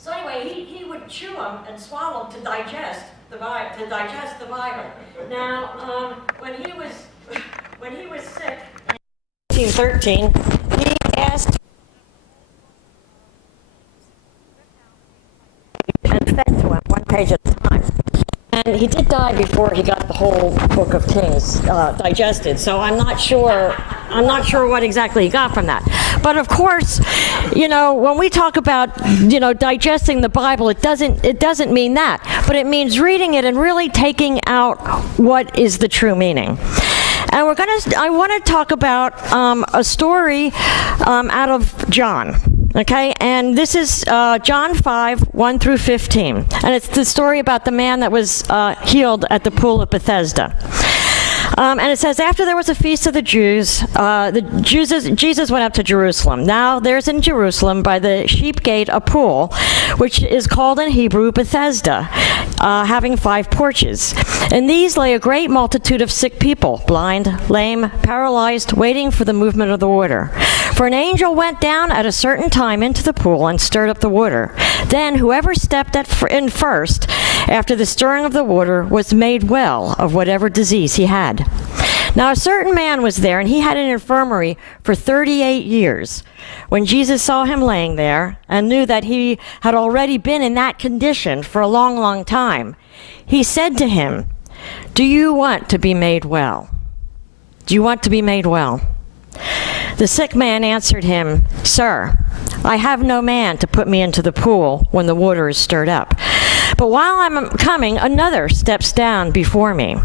So anyway, he would chew them and swallow them to digest the Bible. Now, when he was sick in 1913, he asked and fed to him one page at a time. And he did die before he got the whole Book of Kings digested. So I'm not sure what exactly he got from that. But of course, when we talk about, digesting the Bible, it doesn't mean that. But it means reading it and really taking out what is the true meaning. And I want to talk about a story out of John. Okay, and this is John 5, 1 through 15. And it's the story about the man that was healed at the pool of Bethesda. And it says, after there was a feast of the Jews, Jesus went up to Jerusalem. Now there's in Jerusalem by the sheep gate a pool, which is called in Hebrew Bethesda, having 5 porches. In these lay a great multitude of sick people, blind, lame, paralyzed, waiting for the movement of the water. For an angel went down at a certain time into the pool and stirred up the water. Then whoever stepped in first, after the stirring of the water, was made well of whatever disease he had. Now a certain man was there, and he had an infirmary for 38 years. When Jesus saw him laying there, and knew that he had already been in that condition for a long, long time, he said to him, "Do you want to be made well? Do you want to be made well?" The sick man answered him, "Sir, I have no man to put me into the pool when the water is stirred up. But while I'm coming, another steps down before me."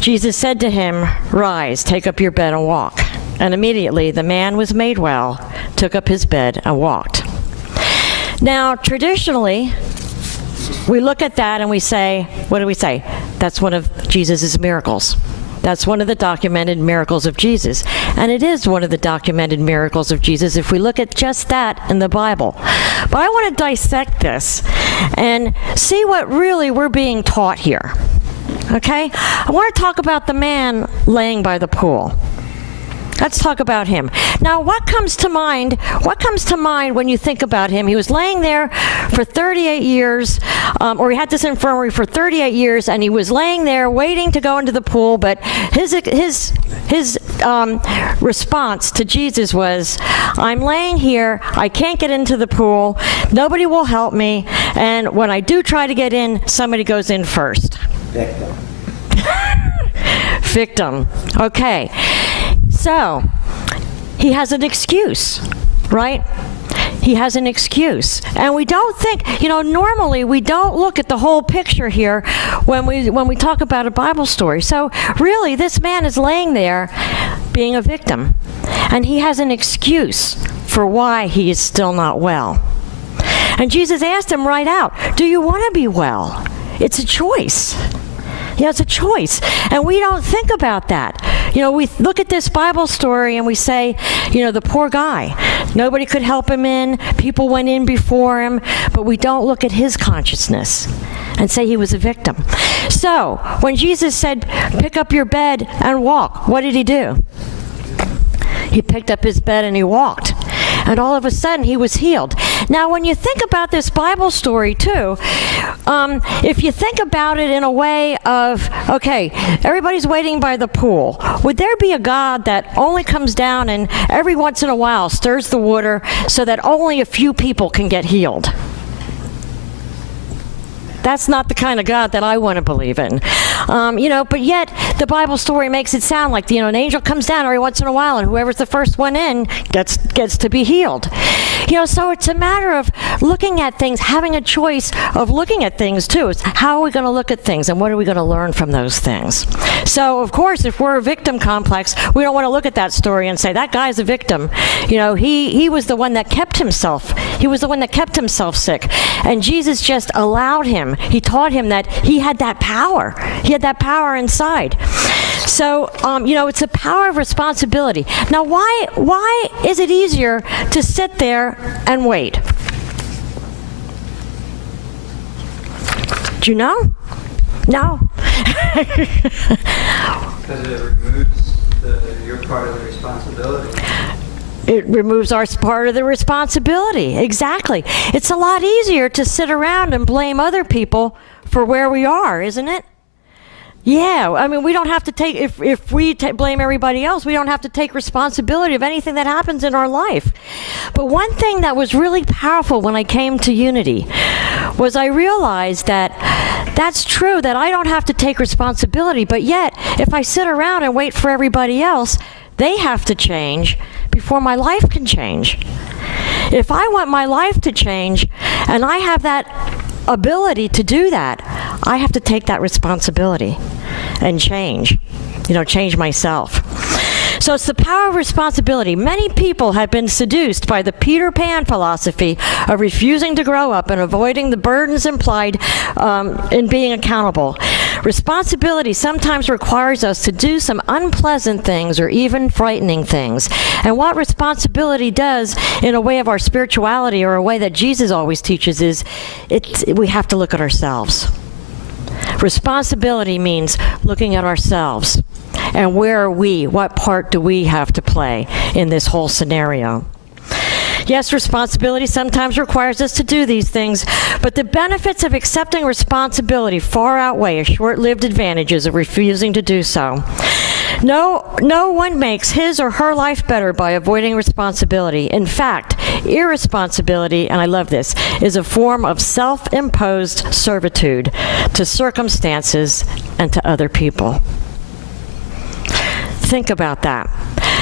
Jesus said to him, "Rise, take up your bed and walk." And immediately the man was made well, took up his bed and walked. Now, traditionally, we look at that and we say, what do we say? That's one of Jesus' miracles. That's one of the documented miracles of Jesus. And it is one of the documented miracles of Jesus if we look at just that in the Bible. But I want to dissect this and see what really we're being taught here. Okay? I want to talk about the man laying by the pool. Let's talk about him. Now, what comes to mind when you think about him? He was laying there for 38 years, or he had this infirmary for 38 years, and he was laying there waiting to go into the pool, but his response to Jesus was, "I'm laying here, I can't get into the pool, nobody will help me, and when I do try to get in, somebody goes in first." Victim. Victim. Okay. So, he has an excuse, right? He has an excuse. And we don't think, normally we don't look at the whole picture here when we talk about a Bible story. So, really, this man is laying there being a victim. And he has an excuse for why he is still not well. And Jesus asked him right out, "Do you want to be well?" It's a choice. Yeah, it's a choice. And we don't think about that. We look at this Bible story and we say, the poor guy. Nobody could help him in. People went in before him. But we don't look at his consciousness and say he was a victim. So, when Jesus said, "Pick up your bed and walk," what did he do? He picked up his bed and he walked. And all of a sudden, he was healed. Now, when you think about this Bible story, too, if you think about it in a way of, okay, everybody's waiting by the pool. Would there be a God that only comes down and every once in a while stirs the water so that only a few people can get healed? That's not the kind of God that I want to believe in. But yet the Bible story makes it sound like, an angel comes down every once in a while and whoever's the first one in gets to be healed. So it's a matter of looking at things, having a choice of looking at things too. It's how are we going to look at things and what are we going to learn from those things? So of course, if we're a victim complex, we don't want to look at that story and say, that guy's a victim. He was the one that kept himself. He was the one that kept himself sick. And Jesus just allowed him. He taught him that he had that power. He had that power inside. So, it's a power of responsibility. Now, why is it easier to sit there and wait? Do you know? No. Because it removes your part of the responsibility. It removes our part of the responsibility. Exactly. It's a lot easier to sit around and blame other people for where we are, isn't it? Yeah, I mean, we don't have to take, if we blame everybody else, we don't have to take responsibility of anything that happens in our life. But one thing that was really powerful when I came to Unity was I realized that that's true, that I don't have to take responsibility, but yet, if I sit around and wait for everybody else, they have to change before my life can change. If I want my life to change, and I have that ability to do that, I have to take that responsibility and change myself. So it's the power of responsibility. Many people have been seduced by the Peter Pan philosophy of refusing to grow up and avoiding the burdens implied in being accountable. Responsibility sometimes requires us to do some unpleasant things or even frightening things. And what responsibility does in a way of our spirituality, or a way that Jesus always teaches, is we have to look at ourselves. Responsibility means looking at ourselves. And where are we? What part do we have to play in this whole scenario? Yes, responsibility sometimes requires us to do these things, but the benefits of accepting responsibility far outweigh short-lived advantages of refusing to do so. No one makes his or her life better by avoiding responsibility. In fact, irresponsibility, and I love this, is a form of self-imposed servitude to circumstances and to other people. Think about that.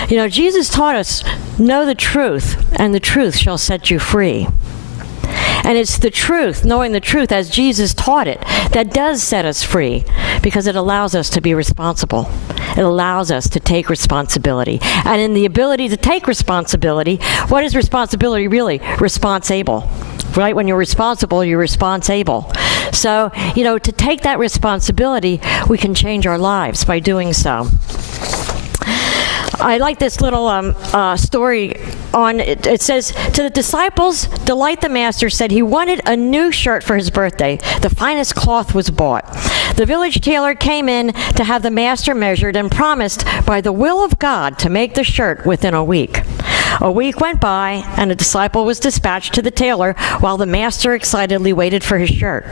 You know, Jesus taught us, know the truth, and the truth shall set you free. And it's the truth, knowing the truth as Jesus taught it, that does set us free, because it allows us to be responsible. It allows us to take responsibility. And in the ability to take responsibility, what is responsibility really? Response-able. Right? When you're responsible, you're response-able. So, to take that responsibility, we can change our lives by doing so. I like this little story on it. It says, to the disciples, delight the master said he wanted a new shirt for his birthday. The finest cloth was bought. The village tailor came in to have the master measured and promised by the will of God to make the shirt within a week. A week went by, and a disciple was dispatched to the tailor while the master excitedly waited for his shirt.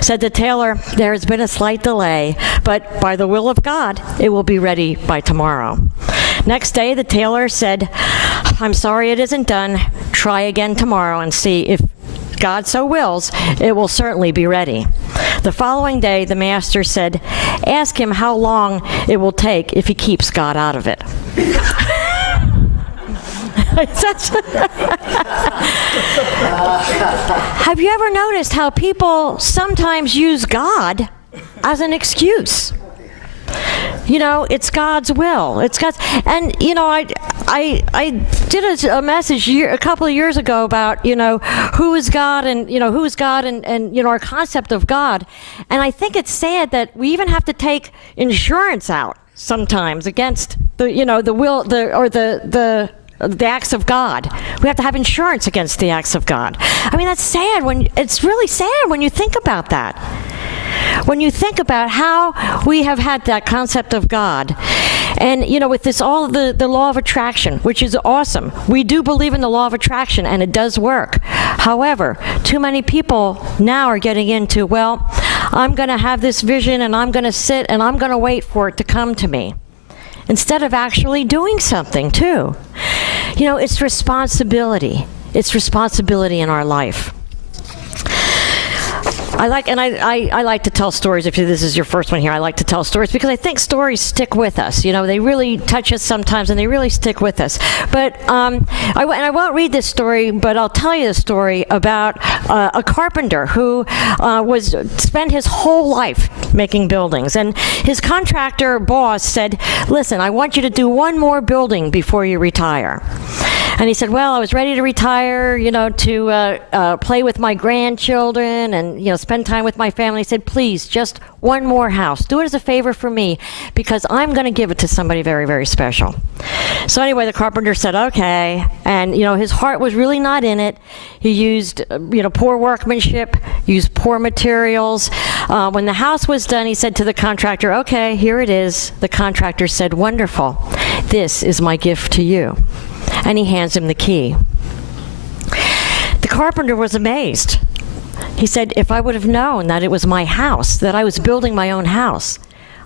Said the tailor, there has been a slight delay, but by the will of God, it will be ready by tomorrow. Next day, the tailor said, I'm sorry it isn't done. Try again tomorrow and see if God so wills, it will certainly be ready. The following day, the master said, ask him how long it will take if he keeps God out of it. Have you ever noticed how people sometimes use God as an excuse? It's God's will. It's God's, and I did a message a couple of years ago about who is God, and who is God, and our concept of God. And I think it's sad that we even have to take insurance out sometimes against the will, the acts of God. We have to have insurance against the acts of God. I mean, that's sad. It's really sad when you think about that. When you think about how we have had that concept of God, and with this all the law of attraction, which is awesome. We do believe in the law of attraction, and it does work. However, too many people now are getting into, well, I'm going to have this vision, and I'm going to sit, and I'm going to wait for it to come to me, instead of actually doing something too. It's responsibility. It's responsibility in our life. I like to tell stories. If this is your first one here, I like to tell stories because I think stories stick with us. They really touch us sometimes, and they really stick with us. But I won't read this story, but I'll tell you a story about a carpenter who spent his whole life making buildings, and his contractor boss said, "Listen, I want you to do one more building before you retire." And he said, well, I was ready to retire, to play with my grandchildren and, spend time with my family. He said, please, just one more house. Do it as a favor for me, because I'm going to give it to somebody very, very special. So anyway, the carpenter said, okay. And, his heart was really not in it. He used, poor workmanship, used poor materials. When the house was done, he said to the contractor, okay, here it is. The contractor said, wonderful. This is my gift to you. and he hands him the key. The carpenter was amazed. He said, if I would have known that it was my house, that I was building my own house,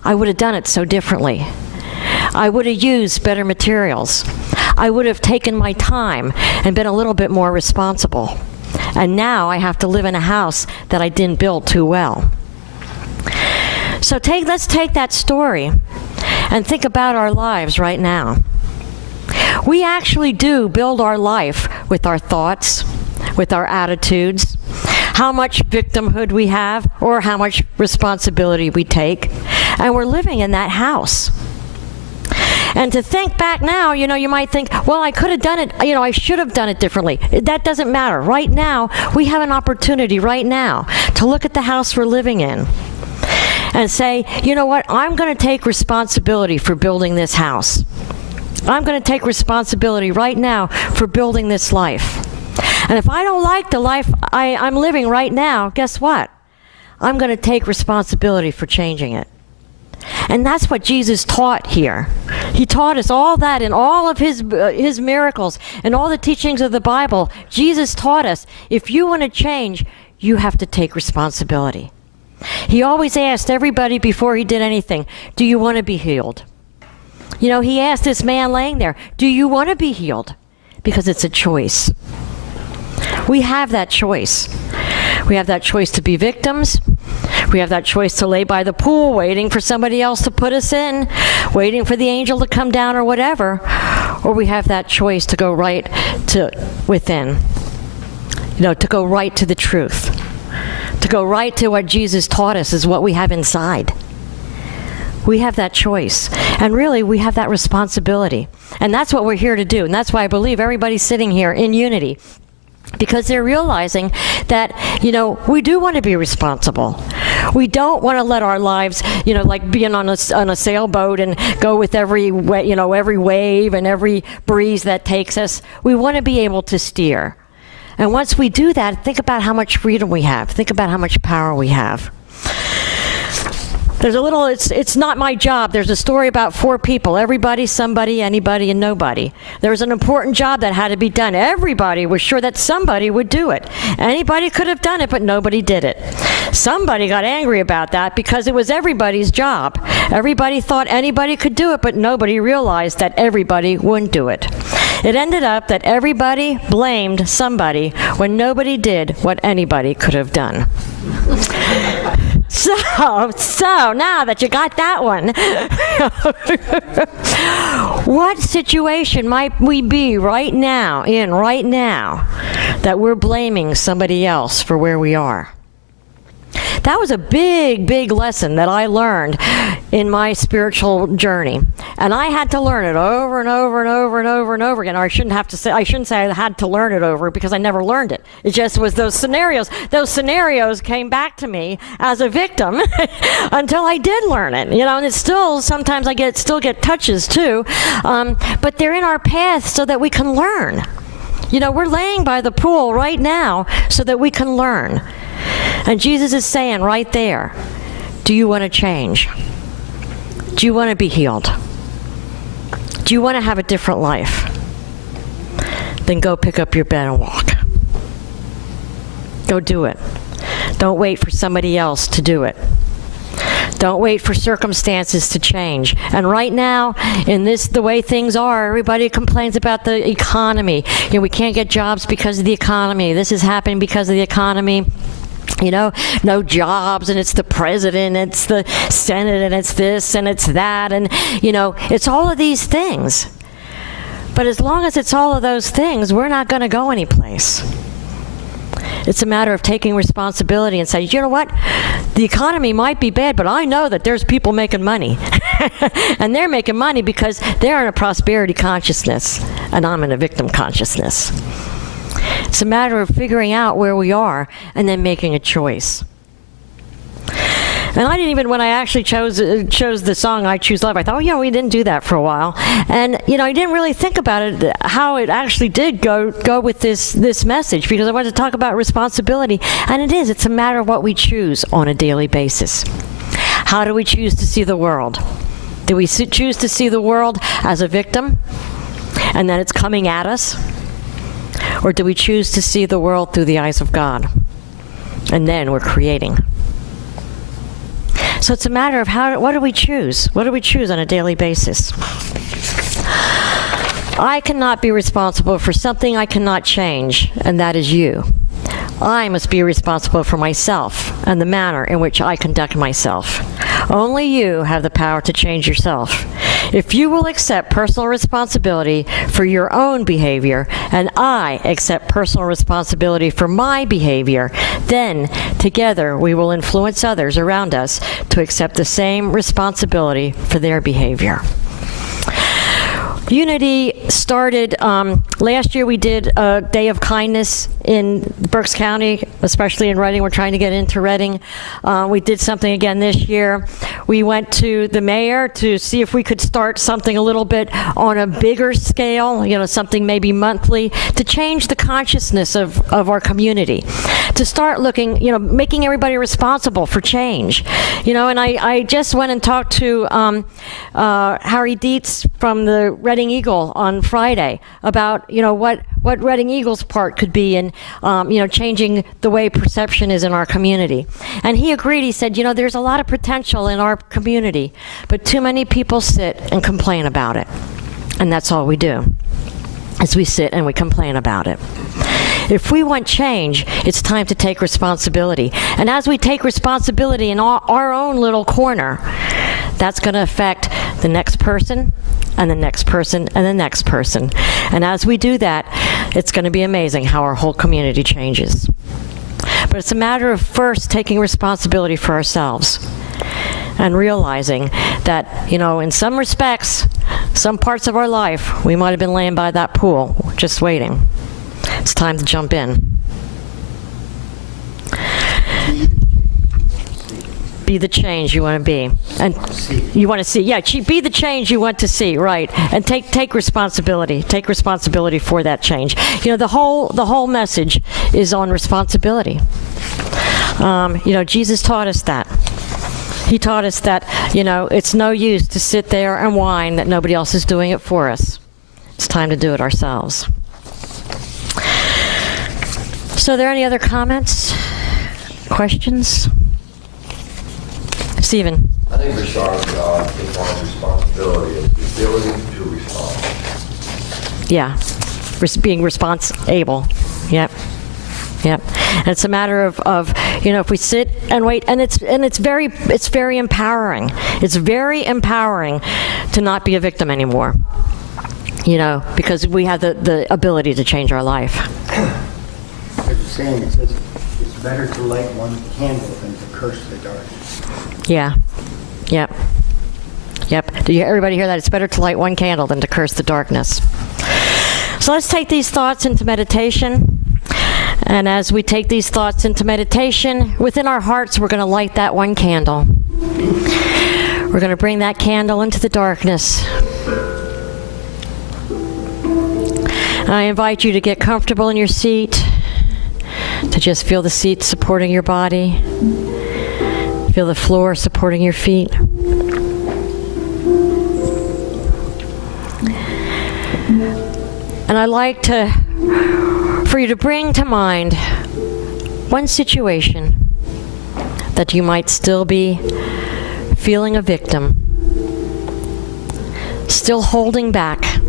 I would have done it so differently. I would have used better materials. I would have taken my time and been a little bit more responsible. And now I have to live in a house that I didn't build too well. So let's take that story and think about our lives right now. We actually do build our life with our thoughts, with our attitudes, how much victimhood we have or how much responsibility we take, and we're living in that house. And to think back now, you might think, well, I could have done it, I should have done it differently. That doesn't matter. Right now, we have an opportunity right now to look at the house we're living in and say, you know what, I'm going to take responsibility for building this house. I'm going to take responsibility right now for building this life. And if I don't like the life I'm living right now, guess what? I'm going to take responsibility for changing it. And that's what Jesus taught here. He taught us all that in all of his miracles and all the teachings of the Bible. Jesus taught us, if you want to change, you have to take responsibility. He always asked everybody before he did anything, do you want to be healed? He asked this man laying there, do you want to be healed? Because it's a choice. We have that choice. We have that choice to be victims. We have that choice to lay by the pool, waiting for somebody else to put us in, waiting for the angel to come down or whatever. Or we have that choice to go right to within, to go right to the truth, to go right to what Jesus taught us is what we have inside. We have that choice. And really, we have that responsibility. And that's what we're here to do. And that's why I believe everybody's sitting here in unity. Because they're realizing that, we do want to be responsible. We don't want to let our lives, like being on a sailboat and go with every wave and every breeze that takes us. We want to be able to steer. And once we do that, think about how much freedom we have. Think about how much power we have. There's it's not my job. There's a story about 4 people, everybody, somebody, anybody, and nobody. There was an important job that had to be done. Everybody was sure that somebody would do it. Anybody could have done it, but nobody did it. Somebody got angry about that because it was everybody's job. Everybody thought anybody could do it, but nobody realized that everybody wouldn't do it. It ended up that everybody blamed somebody when nobody did what anybody could have done. So now that you got that one, what situation might we be right now that we're blaming somebody else for where we are? That was a big, big lesson that I learned in my spiritual journey. And I had to learn it over and over and over and over and over again. Or I shouldn't say I had to learn it over because I never learned it. It just was those scenarios. Those scenarios came back to me as a victim until I did learn it. And it's still, sometimes I still get touches too. But they're in our path so that we can learn. We're laying by the pool right now so that we can learn. And Jesus is saying right there, do you want to change? Do you want to be healed? Do you want to have a different life? Then go pick up your bed and walk. Go do it. Don't wait for somebody else to do it. Don't wait for circumstances to change. And right now, in the way things are, everybody complains about the economy. We can't get jobs because of the economy. This is happening because of the economy. No jobs, and it's the president, it's the Senate, and it's this, and it's that, and, it's all of these things. But as long as it's all of those things, we're not going to go anyplace. It's a matter of taking responsibility and saying, you know what? The economy might be bad, but I know that there's people making money. And they're making money because they're in a prosperity consciousness, and I'm in a victim consciousness. It's a matter of figuring out where we are and then making a choice. And I didn't even, when I actually chose the song I Choose Love, I thought, we didn't do that for a while. And, I didn't really think about it, how it actually did go with this message, because I wanted to talk about responsibility. And it's a matter of what we choose on a daily basis. How do we choose to see the world? Do we choose to see the world as a victim? and that it's coming at us? Or do we choose to see the world through the eyes of God? And then we're creating. So it's a matter of what do we choose? What do we choose on a daily basis? I cannot be responsible for something I cannot change, and that is you. I must be responsible for myself and the manner in which I conduct myself. Only you have the power to change yourself. If you will accept personal responsibility for your own behavior, and I accept personal responsibility for my behavior, then together we will influence others around us to accept the same responsibility for their behavior. Unity started, last year we did a day of kindness in Berks County, especially in Reading. We're trying to get into Reading. We did something again this year. We went to the mayor to see if we could start something a little bit on a bigger scale, something maybe monthly, to change the consciousness of our community, to start looking, making everybody responsible for change. And I just went and talked to Harry Dietz from the Reading Eagle on Friday about, what Reading Eagle's part could be in, changing the way perception is in our community. And he agreed. He said, there's a lot of potential in our community, but too many people sit and complain about it. And that's all we do, is we sit and we complain about it. If we want change, it's time to take responsibility. And as we take responsibility in our own little corner, that's going to affect the next person, and the next person, and the next person. And as we do that, it's going to be amazing how our whole community changes. But it's a matter of first taking responsibility for ourselves and realizing that, in some respects, some parts of our life, we might have been laying by that pool, just waiting. It's time to jump in. Be the change you want to be, and you want to see. Yeah, be the change you want to see, right? And take responsibility. Take responsibility for that change. The whole message is on responsibility. Jesus taught us that. He taught us that it's no use to sit there and whine that nobody else is doing it for us. It's time to do it ourselves. So, are there any other comments, questions? Stephen. I think Richard took on responsibility of the ability to respond. Yeah, being response-able. Yep. And it's a matter of if we sit and wait, and it's very empowering. It's very empowering to not be a victim anymore. Because we have the ability to change our life. There's a saying that says it's better to light one candle than to curse the darkness. Yeah. Yep. Do everybody hear that? It's better to light one candle than to curse the darkness. So let's take these thoughts into meditation. And as we take these thoughts into meditation, within our hearts, we're going to light that one candle. We're going to bring that candle into the darkness. And I invite you to get comfortable in your seat, to just feel the seat supporting your body. Feel the floor supporting your feet. And I'd like for you to bring to mind one situation that you might still be feeling a victim, still holding back,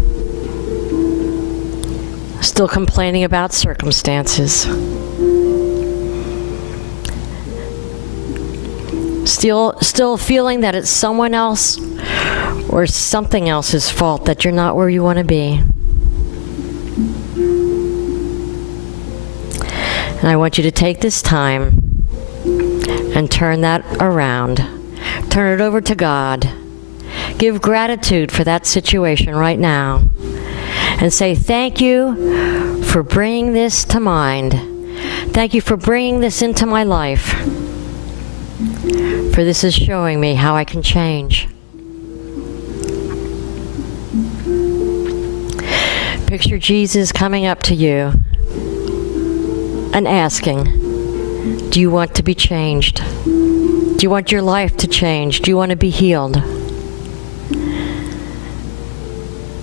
still complaining about circumstances. Still feeling that it's someone else or something else's fault that you're not where you want to be. And I want you to take this time and turn that around. Turn it over to God. Give gratitude for that situation right now. And say, thank you for bringing this to mind. Thank you for bringing this into my life. For this is showing me how I can change. Picture Jesus coming up to you and asking, do you want to be changed? Do you want your life to change? Do you want to be healed?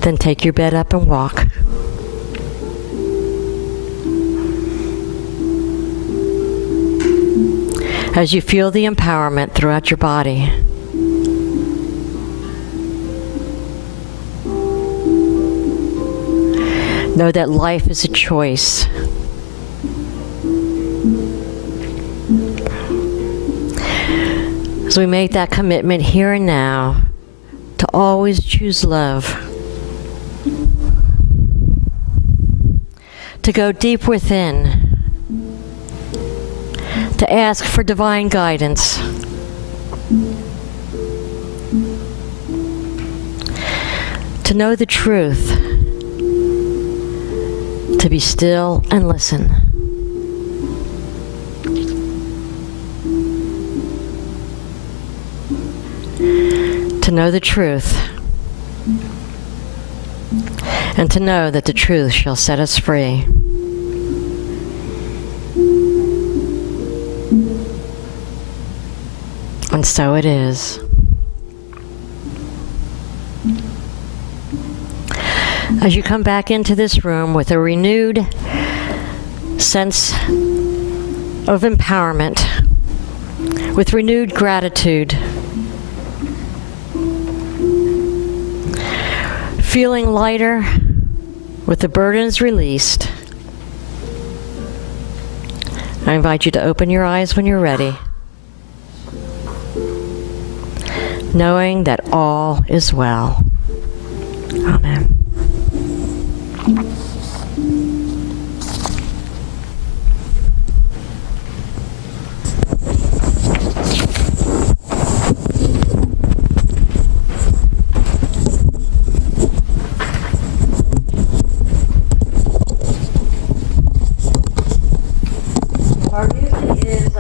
Then take your bed up and walk. As you feel the empowerment throughout your body, know that life is a choice. As we make that commitment here and now to always choose love, to go deep within, to ask for divine guidance, to know the truth, to be still and listen. To know the truth, and to know that the truth shall set us free. And so it is. As you come back into this room with a renewed sense of empowerment, with renewed gratitude, feeling lighter with the burdens released, I invite you to open your eyes when you're ready, knowing that all is well. Amen. Our music is